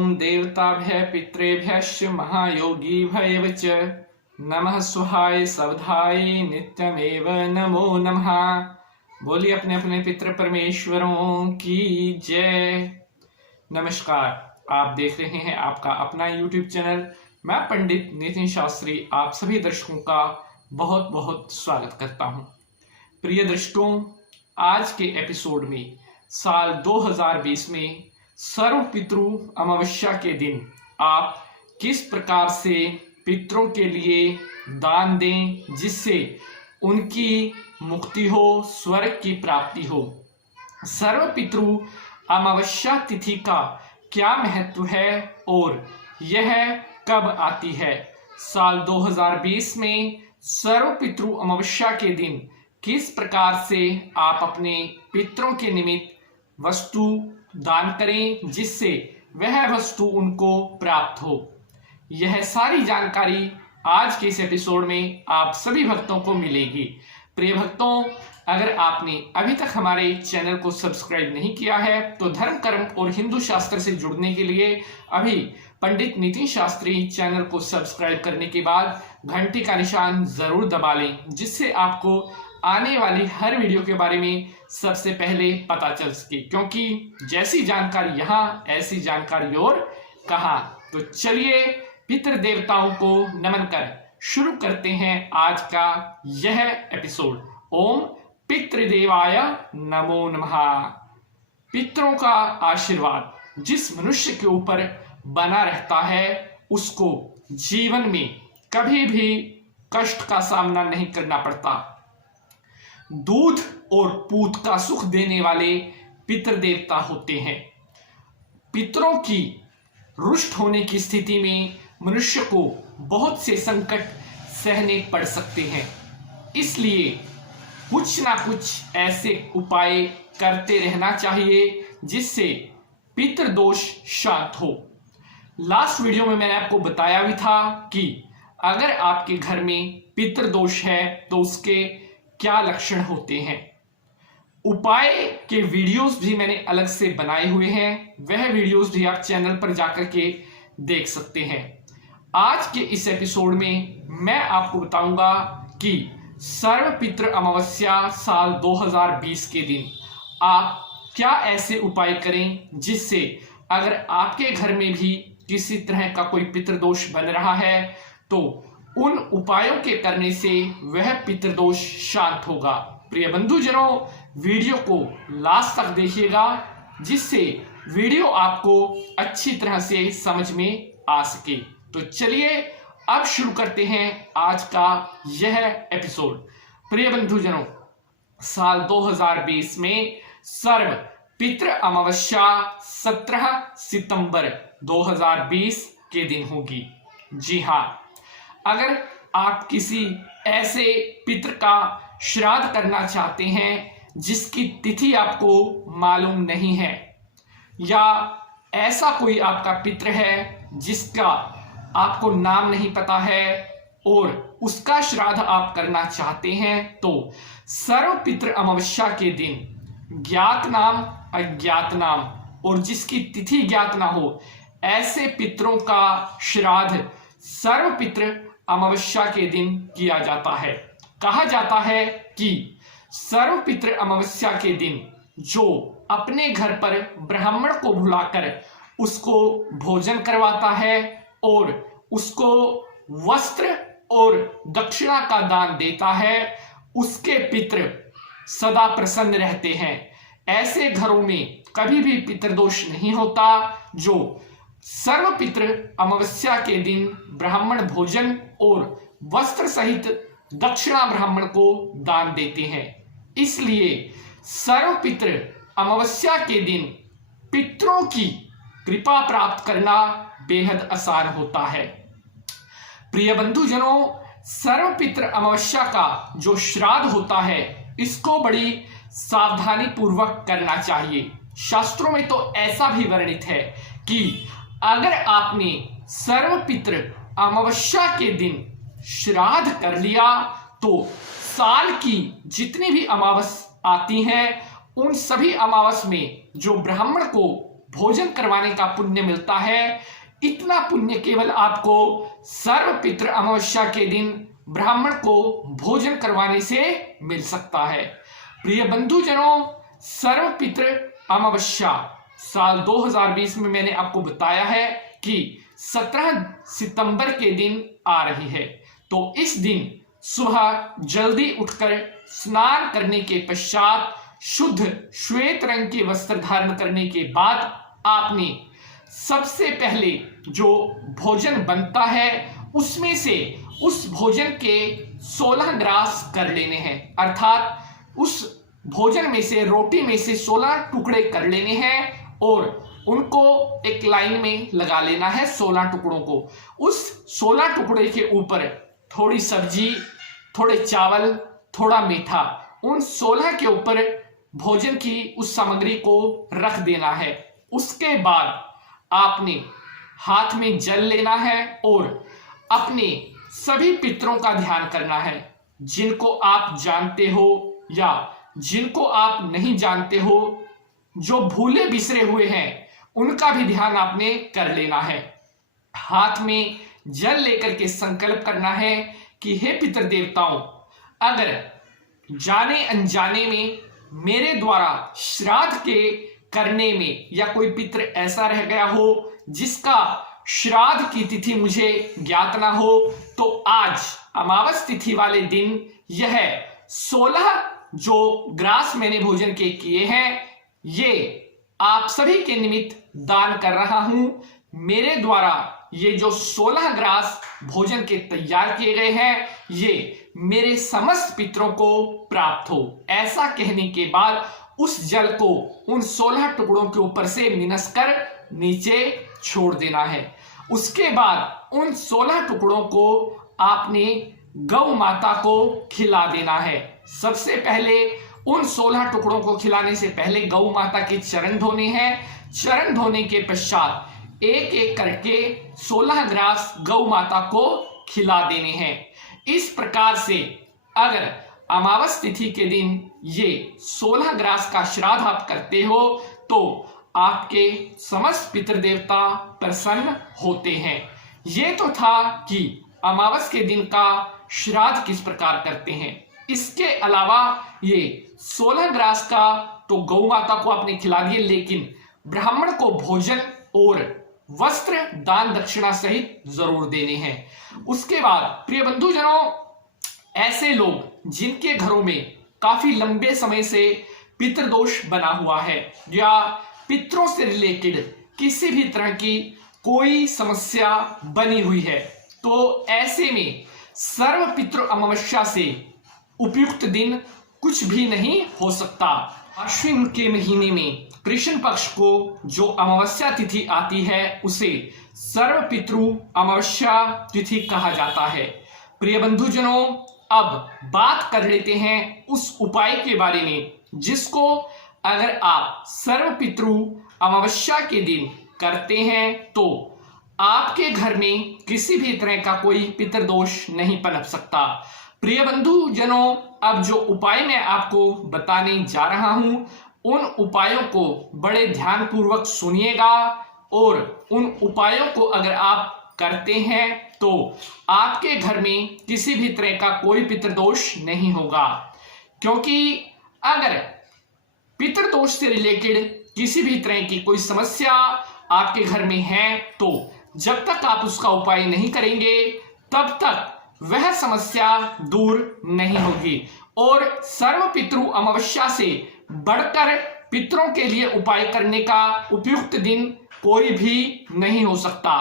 ओम देवताभ्य पितृभ्यश्च महायोगिभ्यव च नमः सुहाय सवधाय नित्यमेव नमो नमः। बोलिए अपने अपने पितृ परमेश्वरों की जय। नमस्कार, आप देख रहे हैं आपका अपना YouTube चैनल। मैं पंडित नितिन शास्त्री आप सभी दर्शकों का बहुत बहुत स्वागत करता हूं। प्रिय दर्शकों, आज के एपिसोड में साल 2020 में सर्व पितृ अमावस्या के दिन आप किस प्रकार से पितरों के लिए दान दें जिससे उनकी मुक्ति हो, स्वर्ग की प्राप्ति हो। सर्व पितृ अमावस्या तिथि का क्या महत्व है और यह कब आती है। साल 2020 में सर्व पितृ अमावस्या के दिन किस प्रकार से आप अपने पितरों के निमित्त वस्तु दान करें जिससे वह वस्तु उनको प्राप्त हो। यह सारी जानकारी आज के इस एपिसोड में आप सभी भक्तों को मिलेगी। प्रिय भक्तों, अगर आपने अभी तक हमारे चैनल को सब्सक्राइब नहीं किया है तो धर्म कर्म और हिंदू शास्त्र से जुड़ने के लिए अभी पंडित नितिन शास्त्री चैनल को सब्सक्राइब करने के बाद घंटी का निशान जरूर दबा लें जिससे आपको आने वाली हर वीडियो के बारे में सबसे पहले पता चल सके, क्योंकि जैसी जानकारी यहाँ ऐसी जानकारी और कहाँ। तो चलिए पितृ देवताओं को नमन कर शुरू करते हैं आज का यह एपिसोड। ओम पितृदेवाय नमो नमः। पितरों का आशीर्वाद जिस मनुष्य के ऊपर बना रहता है उसको जीवन में कभी भी कष्ट का सामना नहीं करना पड़ता। दूध और पूत का सुख देने वाले पितृ देवता होते हैं। पितरों की रुष्ट होने की स्थिति में मनुष्य को बहुत से संकट सहने पड़ सकते हैं, इसलिए कुछ ना कुछ ऐसे उपाय करते रहना चाहिए जिससे पितृदोष शांत हो। लास्ट वीडियो में मैंने आपको बताया भी था कि अगर आपके घर में पितृदोष है तो उसके क्या लक्षण होते हैं। उपाय के वीडियोस भी मैंने अलग से बनाए हुए हैं, वह वीडियोस भी आप चैनल पर जाकर के देख सकते हैं। आज के इस एपिसोड में मैं आपको बताऊंगा कि सर्व पितृ अमावस्या साल 2020 के दिन आप क्या ऐसे उपाय करें जिससे अगर आपके घर में भी किसी तरह का कोई पितृदोष बन रहा है तो उन उपायों के करने से वह पितृदोष शांत होगा। प्रिय बंधुजनों, वीडियो को लास्ट तक देखिएगा जिससे वीडियो आपको अच्छी तरह से समझ में आ सके। तो चलिए अब शुरू करते हैं आज का यह एपिसोड। प्रिय बंधुजनों, साल 2020 में सर्व पितृ अमावस्या 17 सितंबर 2020 के दिन होगी। जी हाँ, अगर आप किसी ऐसे पितृ का श्राद्ध करना चाहते हैं जिसकी तिथि आपको मालूम नहीं है, या ऐसा कोई आपका पितृ है जिसका आपको नाम नहीं पता है और उसका श्राद्ध आप करना चाहते हैं, तो सर्व पितृ अमावस्या के दिन ज्ञात नाम, अज्ञात नाम और जिसकी तिथि ज्ञात ना हो ऐसे पितरों का श्राद्ध सर्व पितृ अमावस्या के दिन किया जाता है। कहा जाता है कि सर्व पितृ अमावस्या के दिन जो अपने घर पर ब्राह्मण को बुलाकर उसको भोजन करवाता है और उसको वस्त्र और दक्षिणा का दान देता है, उसके पितृ सदा प्रसन्न रहते हैं। ऐसे घरों में कभी भी पितृदोष नहीं होता जो सर्व पितृ अमावस्या के दिन ब्राह्मण भोजन और वस्त्र सहित दक्षिणा ब्राह्मण को दान देते हैं। इसलिए सर्व पितृ अमावस्या के दिन पितरों की कृपा प्राप्त करना बेहद आसान होता है। प्रिय बंधुजनों, सर्व पितृ अमावस्या का जो श्राद्ध होता है इसको बड़ी सावधानी पूर्वक करना चाहिए। शास्त्रों में तो ऐसा भी वर्णित है कि अगर आपने सर्व पितृ अमावस्या के दिन श्राद्ध कर लिया तो साल की जितनी भी अमावस आती हैं उन सभी अमावस में जो ब्राह्मण को भोजन करवाने का पुण्य मिलता है। इतना पुण्य केवल आपको सर्वपित्र अमावस्या के दिन ब्राह्मण को भोजन करवाने से मिल सकता है। प्रिय बंधुजनों, सर्वपित्र अमावस्या साल 2020 में मैंने आपको बताया है कि 17 सितंबर के दिन आ रही है। तो इस दिन सुबह जल्दी उठकर स्नान करने के पश्चात शुद्ध श्वेत रंग के वस्त्र धारण करने के बाद आपने सबसे पहले जो भोजन बनता है उसमें से उस भोजन के 16 ग्रास कर लेने हैं, अर्थात उस भोजन में से, रोटी में से 16 टुकड़े कर लेने हैं और उनको एक लाइन में लगा लेना है। 16 टुकड़ों को, उस 16 टुकड़े के ऊपर थोड़ी सब्जी, थोड़े चावल, थोड़ा मीठा, उन 16 के ऊपर भोजन की उस सामग्री को रख देना है। उसके बाद आपने हाथ में जल लेना है और अपने सभी पितरों का ध्यान करना है, जिनको आप जानते हो या जिनको आप नहीं जानते हो, जो भूले बिसरे हुए हैं उनका भी ध्यान आपने कर लेना है। हाथ में जल लेकर के संकल्प करना है कि हे पितर देवताओं, अगर जाने अनजाने में मेरे द्वारा श्राद्ध के करने में या कोई पितर ऐसा रह गया हो जिसका श्राद्ध की तिथि मुझे ज्ञात ना हो, तो आज अमावस तिथि वाले दिन यह 16 जो ग्रास मैंने भोजन के किए हैं, ये आप सभी के निमित्त दान कर रहा हूं। मेरे द्वारा ये जो 16 ग्रास भोजन के तैयार किए गए हैं, ये मेरे समस्त पितरों को प्राप्त हो। ऐसा कहने के बाद उस जल को उन 16 टुकड़ों के ऊपर से मिनसकर नीचे छोड़ देना है। उसके बाद उन 16 टुकड़ों को आपने गौ माता को खिला देना है। सबसे पहले उन 16 टुकड़ों को खिलाने से पहले गौ माता के चरण धोने हैं। चरण धोने के पश्चात एक एक करके 16 ग्रास गौ माता को खिला देने हैं। इस प्रकार से अगर अमावस तिथि के दिन ये 16 ग्रास का श्राद्ध आप करते हो तो आपके समस्त पितृ देवता प्रसन्न होते हैं। ये तो था कि अमावस के दिन का श्राद्ध किस प्रकार करते हैं। इसके अलावा ये 16 ग्रास का तो गौ माता को आपने खिला दिए, लेकिन ब्राह्मण को भोजन और वस्त्र दान दक्षिणा सहित जरूर देने हैं। उसके बाद प्रिय बंधुजनों, ऐसे लोग जिनके घरों में काफी लंबे समय से पितृदोष बना हुआ है या पितरों से रिलेटेड किसी भी तरह की कोई समस्या बनी हुई है, तो ऐसे में सर्व पितृ अमावस्या से उपयुक्त दिन कुछ भी नहीं हो सकता। अश्विन के महीने में कृष्ण पक्ष को जो अमावस्या तिथि आती है उसे सर्व पितृ अमावस्या तिथि कहा जाता है। प्रिय बंधुजनों, अब बात कर लेते हैं उस उपाय के बारे में जिसको अगर आप सर्व पितृ अमावस्या के दिन करते हैं तो आपके घर में किसी भी तरह का कोई पितृदोष नहीं पनप सकता। प्रिय बंधुजनों, अब जो उपाय मैं आपको बताने जा रहा हूं उन उपायों को बड़े ध्यानपूर्वक सुनिएगा और उन उपायों को अगर आप करते हैं तो आपके घर में किसी भी तरह का कोई पितृदोष नहीं होगा। क्योंकि अगर पितृदोष से रिलेटेड किसी भी तरह की कोई समस्या आपके घर में है तो जब तक आप उसका उपाय नहीं करेंगे तब तक वह समस्या दूर नहीं होगी। और सर्व पितृ अमावस्या से बढ़कर पितरों के लिए उपाय करने का उपयुक्त दिन कोई भी नहीं हो सकता।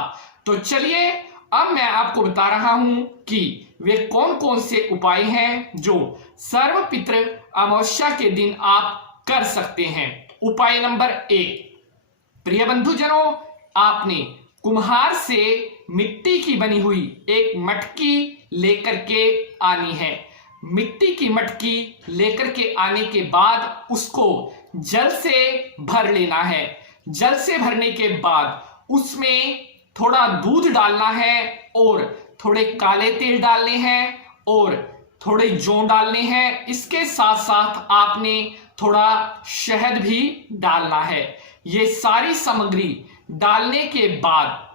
तो चलिए अब मैं आपको बता रहा हूं कि वे कौन कौन से उपाय हैं जो सर्व पितृ अमावस्या के दिन आप कर सकते हैं। उपाय नंबर 1, प्रिय बंधुजनों, आपने कुम्हार से मिट्टी की बनी हुई एक मटकी लेकर के आनी है। मिट्टी की मटकी लेकर के आने के बाद उसको जल से भर लेना है। जल से भरने के बाद उसमें थोड़ा दूध डालना है और थोड़े काले तिल डालने हैं और थोड़े जौ डालने हैं। इसके साथ साथ आपने थोड़ा शहद भी डालना है। ये सारी सामग्री डालने के बाद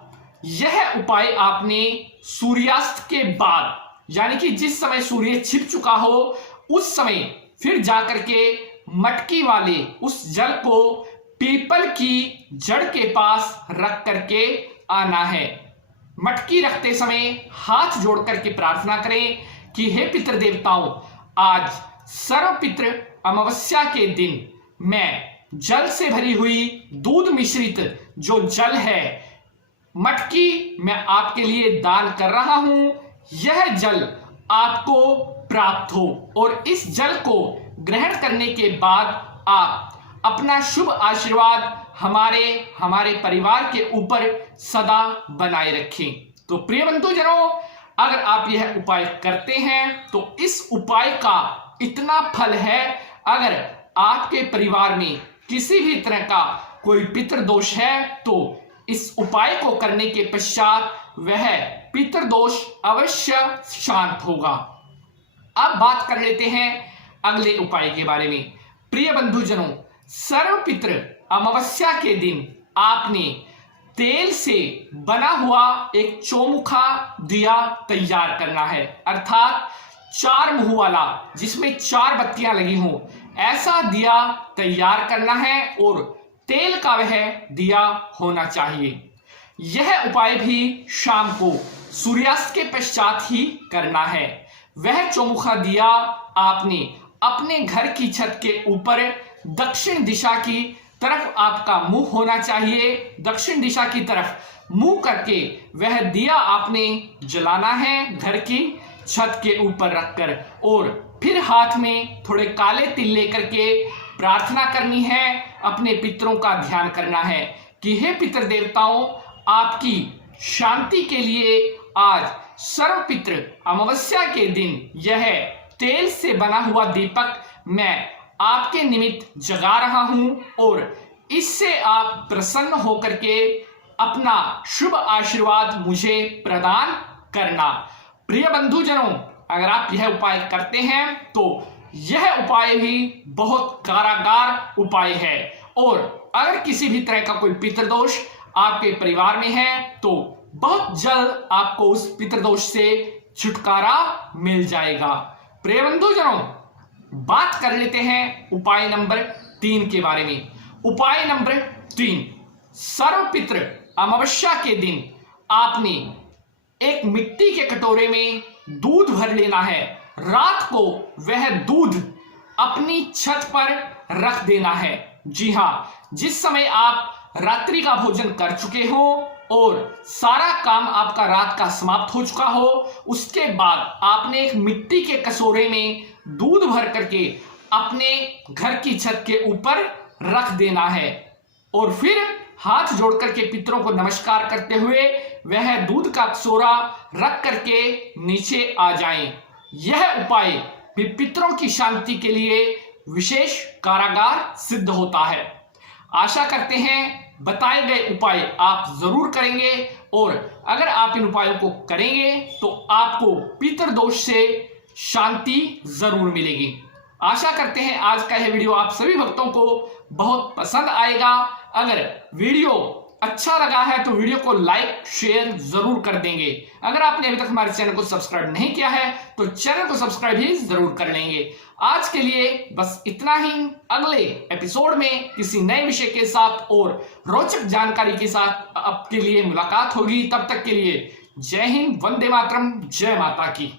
यह उपाय आपने सूर्यास्त के बाद, यानी कि जिस समय सूर्य छिप चुका हो उस समय फिर जाकर के मटकी वाले उस जल को पीपल की जड़ के पास रख करके आना है। मटकी रखते समय हाथ जोड़ करके प्रार्थना करें कि हे पितृ देवताओं, आज सर्वपितृ अमावस्या के दिन मैं जल से भरी हुई दूध मिश्रित जो जल है मटकी मैं आपके लिए दान कर रहा हूं, यह जल आपको प्राप्त हो और इस जल को ग्रहण करने के बाद आप अपना शुभ आशीर्वाद हमारे परिवार के ऊपर सदा बनाए रखें। तो प्रिय बंधुजनों, अगर आप यह उपाय करते हैं तो इस उपाय का इतना फल है, अगर आपके परिवार में किसी भी तरह का कोई पितृदोष है तो इस उपाय को करने के पश्चात वह पितृदोष अवश्य शांत होगा। अब बात कर लेते हैं अगले उपाय के बारे में। प्रिय बंधुजनों, सर्वपितृ अमावस्या के दिन आपने तेल से बना हुआ एक चौमुखा दिया तैयार करना है, अर्थात 4 मुंह वाला जिसमें 4 बत्तियां लगी हों, ऐसा दिया तैयार करना है और तेल का वह दिया होना चाहिए। यह उपाय भी शाम को सूर्यास्त के पश्चात ही करना है। वह चौमुखा दिया आपने अपने घर की छत के ऊपर दक्षिण दिशा की तरफ आपका मुंह होना चाहिए। दक्षिण दिशा की तरफ मुंह करके वह दिया आपने जलाना है घर की छत के ऊपर रखकर, और फिर हाथ में थोड़े काले तिल लेकर के प्रार्थना करनी है, अपने पितरों का ध्यान करना है कि हे पितृ देवताओं, आपकी शांति के लिए आज सर्वपितृ अमावस्या के दिन यह तेल से बना हुआ दीपक मैं आपके निमित्त जगा रहा हूं और इससे आप प्रसन्न होकर के अपना शुभ आशीर्वाद मुझे प्रदान करना। प्रिय बंधुजनों, अगर आप यह उपाय करते हैं तो यह उपाय भी बहुत कारागार उपाय है, और अगर किसी भी तरह का कोई पितृदोष आपके परिवार में है तो बहुत जल्द आपको उस पितृदोष से छुटकारा मिल जाएगा। प्रिय बंधुजनों, बात कर लेते हैं उपाय नंबर 3 के बारे में। उपाय नंबर 3, सर्वपितृ अमावस्या के दिन आपने एक मिट्टी के कटोरे में दूध भर लेना है। रात को वह दूध अपनी छत पर रख देना है। जी हाँ, जिस समय आप रात्रि का भोजन कर चुके हो और सारा काम आपका रात का समाप्त हो चुका हो, उसके बाद आपने एक मिट्टी के कटोरे में दूध भर करके अपने घर की छत के ऊपर रख देना है और फिर हाथ जोड़ करके पितरों को नमस्कार करते हुए वह दूध का कटोरा रख करके नीचे आ जाएं। यह उपाय पितरों की शांति के लिए विशेष कारागार सिद्ध होता है। आशा करते हैं बताए गए उपाय आप जरूर करेंगे, और अगर आप इन उपायों को करेंगे तो आपको पितृदोष से शांति जरूर मिलेगी। आशा करते हैं आज का यह वीडियो आप सभी भक्तों को बहुत पसंद आएगा। अगर वीडियो अच्छा लगा है तो वीडियो को लाइक शेयर जरूर कर देंगे। अगर आपने अभी तक हमारे चैनल को सब्सक्राइब नहीं किया है तो चैनल को सब्सक्राइब भी जरूर कर लेंगे। आज के लिए बस इतना ही। अगले एपिसोड में किसी नए विषय के साथ और रोचक जानकारी के साथ आपके लिए मुलाकात होगी। तब तक के लिए जय हिंद, वंदे मातरम, जय माता की।